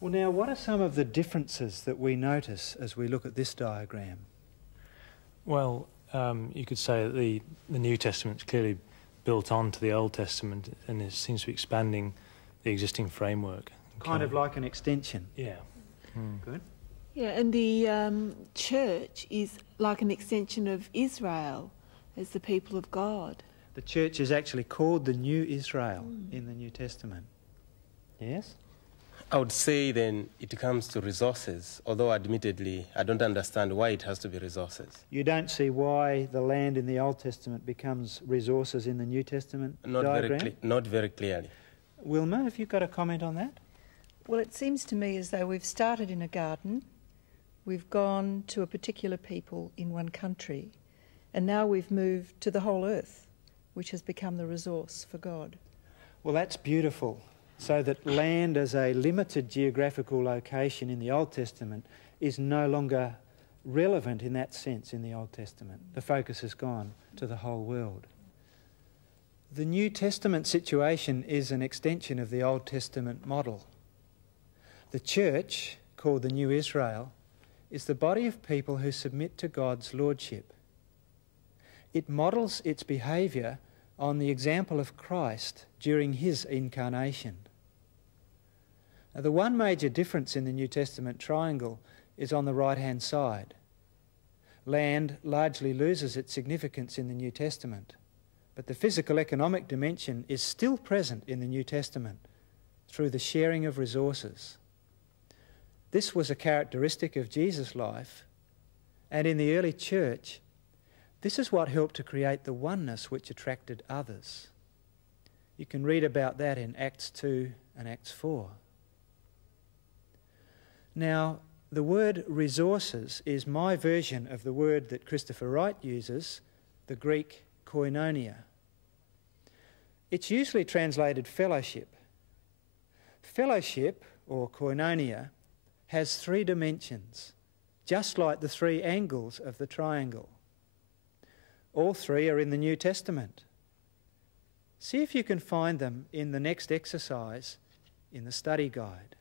Well, now, what are some of the differences that we notice as we look at this diagram? Well, you could say that the New Testament's clearly built onto the Old Testament, and it seems to be expanding the existing framework. Kind of like an extension. Yeah. Good. Yeah, and the church is like an extension of Israel as the people of God. The church is actually called the New Israel in the New Testament. Yes? I would say then it comes to resources, although admittedly I don't understand why it has to be resources. You don't see why the land in the Old Testament becomes resources in the New Testament diagram? Not very clearly. Wilma, have you got a comment on that? Well, it seems to me as though we've started in a garden, we've gone to a particular people in one country, and now we've moved to the whole earth, which has become the resource for God. Well, that's beautiful. So that land as a limited geographical location in the Old Testament is no longer relevant in that sense in the Old Testament. The focus has gone to the whole world. The New Testament situation is an extension of the Old Testament model. The church, called the New Israel, is the body of people who submit to God's lordship. It models its behaviour on the example of Christ during his incarnation. Now, the one major difference in the New Testament triangle is on the right-hand side. Land largely loses its significance in the New Testament, but the physical economic dimension is still present in the New Testament through the sharing of resources. This was a characteristic of Jesus' life, and in the early church, this is what helped to create the oneness which attracted others. You can read about that in Acts 2 and Acts 4. Now, the word resources is my version of the word that Christopher Wright uses, the Greek koinonia. It's usually translated fellowship. Fellowship, or koinonia, has three dimensions, just like the three angles of the triangle. All three are in the New Testament. See if you can find them in the next exercise in the study guide.